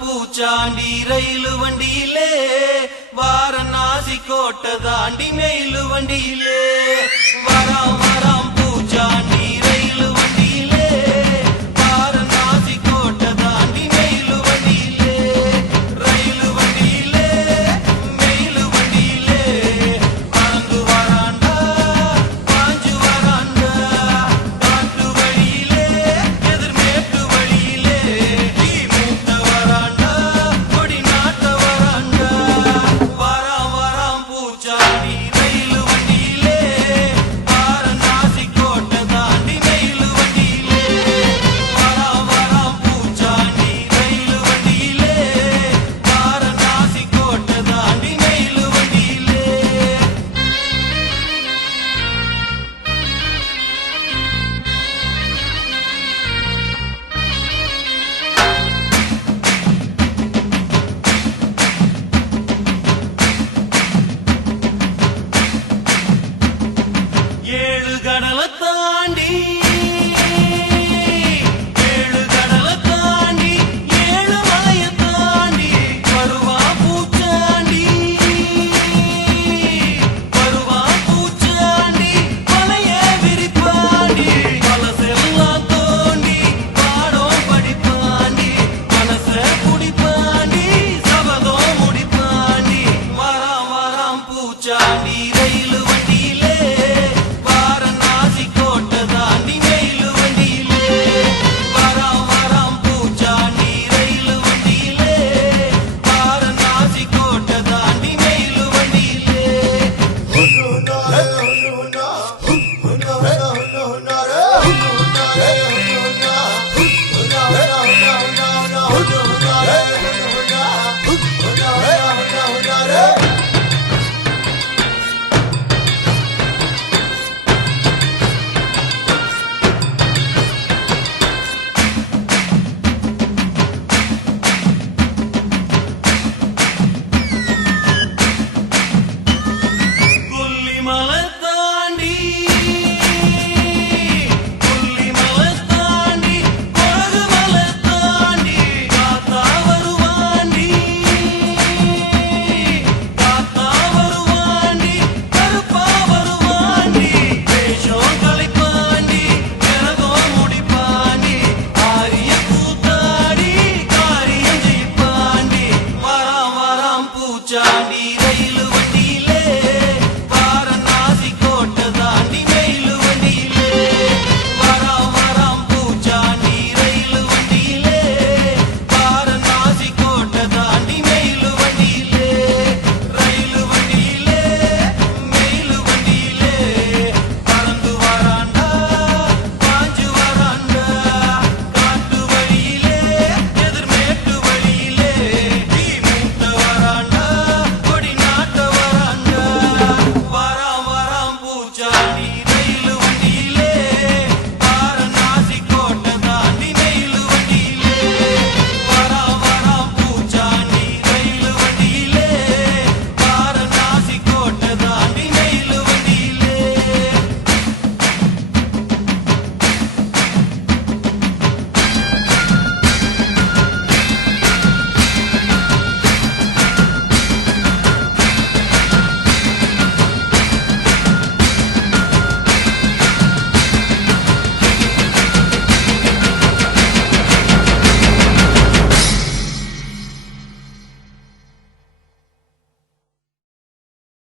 பூச்சாண்டி ரயிலு வண்டியிலே வாரணாசி கோட்டை தாண்டி மெயிலு வண்டியிலே வராம் வராம் பூச்சாண்டி ரயிலு வண்டியிலே வாரணாசி கோட்டை தாண்டி மெயிலு வண்டியிலே ரயிலு வண்டியிலே மெயிலு வண்டியிலே பறந்து வராண்டா பாஞ்சு வராண்டா காட்டு வழியிலே எதிர்மேட்டு வழியிலே மூத்த வராண்டா கொடி நாட்ட வராண்டா வராம் வராம் பூச்சாண்டி ரயிலு வண்டியிலே வாரணாசி கோட்டை தாண்டி மெயிலு வண்டியிலே வராம் வராம் பூச்சாண்டி ரயிலு வண்டியிலே வாரணாசி கோட்டை தாண்டி மெயிலு வண்டியிலே ஏழு கடலை தாண்டி ஏழு கடலை தாண்டி ஏழு மலையை தாண்டி வருவா பூச்சாண்டி வருவா பூச்சாண்டி மலைய விரிப்பாண்டி மனசெல்லாம் தோண்டி பாடம் படிப்பாண்டி மனச குடிப்பாண்டி சபதம் முடிப்பாண்டி வராம் வராம் பூச்சாண்டி